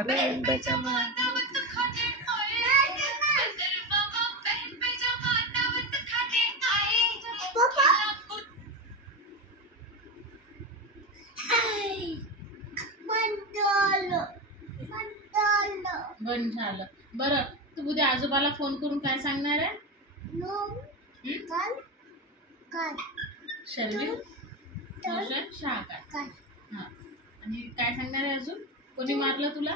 अरे बच्चा बंद झालं. बरं, तू उद्या आजोबाला फोन करून काय सांगणार आहे? शर्वी ट्युशन शाळा. हा, आणि काय सांगणार आहे अजून? कोणी मारलं तुला?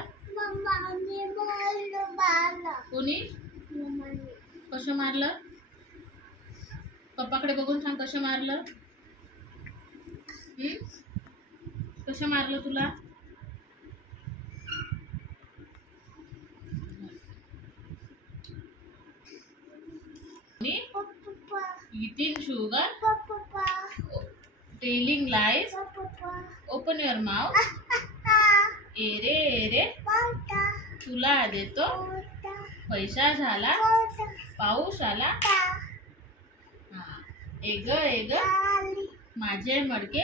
कोणी? कसं मारलं? पप्पाकडे बघून सांग कसं मारलं. कसं मारलं तुला? Eating sugar, telling lies, open your mouth, array array तुला देतो, पैसा झाला, पाऊस आला, एग एग माझे मडके,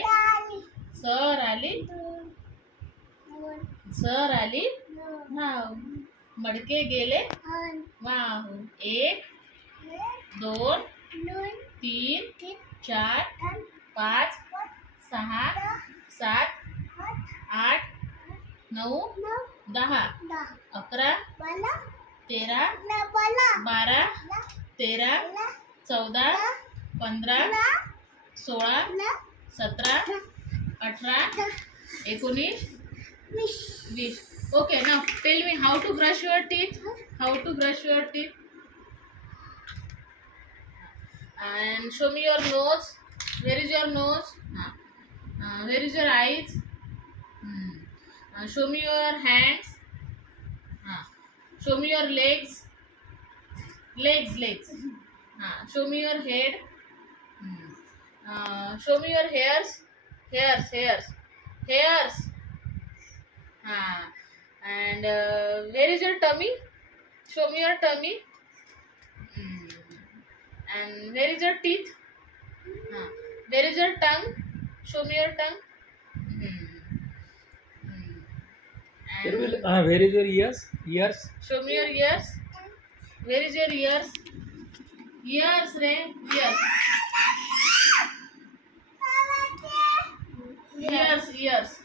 सर आली, मडके गेले, वाहू. 1 2 3 4 5 6 7 8 9 10 11 13 12 13 14 15 16 17 18 19 20. Okay, now tell me how to brush your teeth. How to brush your teeth? And show me your nose. Where is your nose? Where is your eyes? Show me your hands. Show me your legs. Legs. Show me your head. Show me your hairs. Hairs. And where is your tummy? Show me your tummy. And where is your teeth? Where is your tongue? Show me your tongue. And where is your ears? Show me your ears. Where is your ears? Ears, Ray. Ears.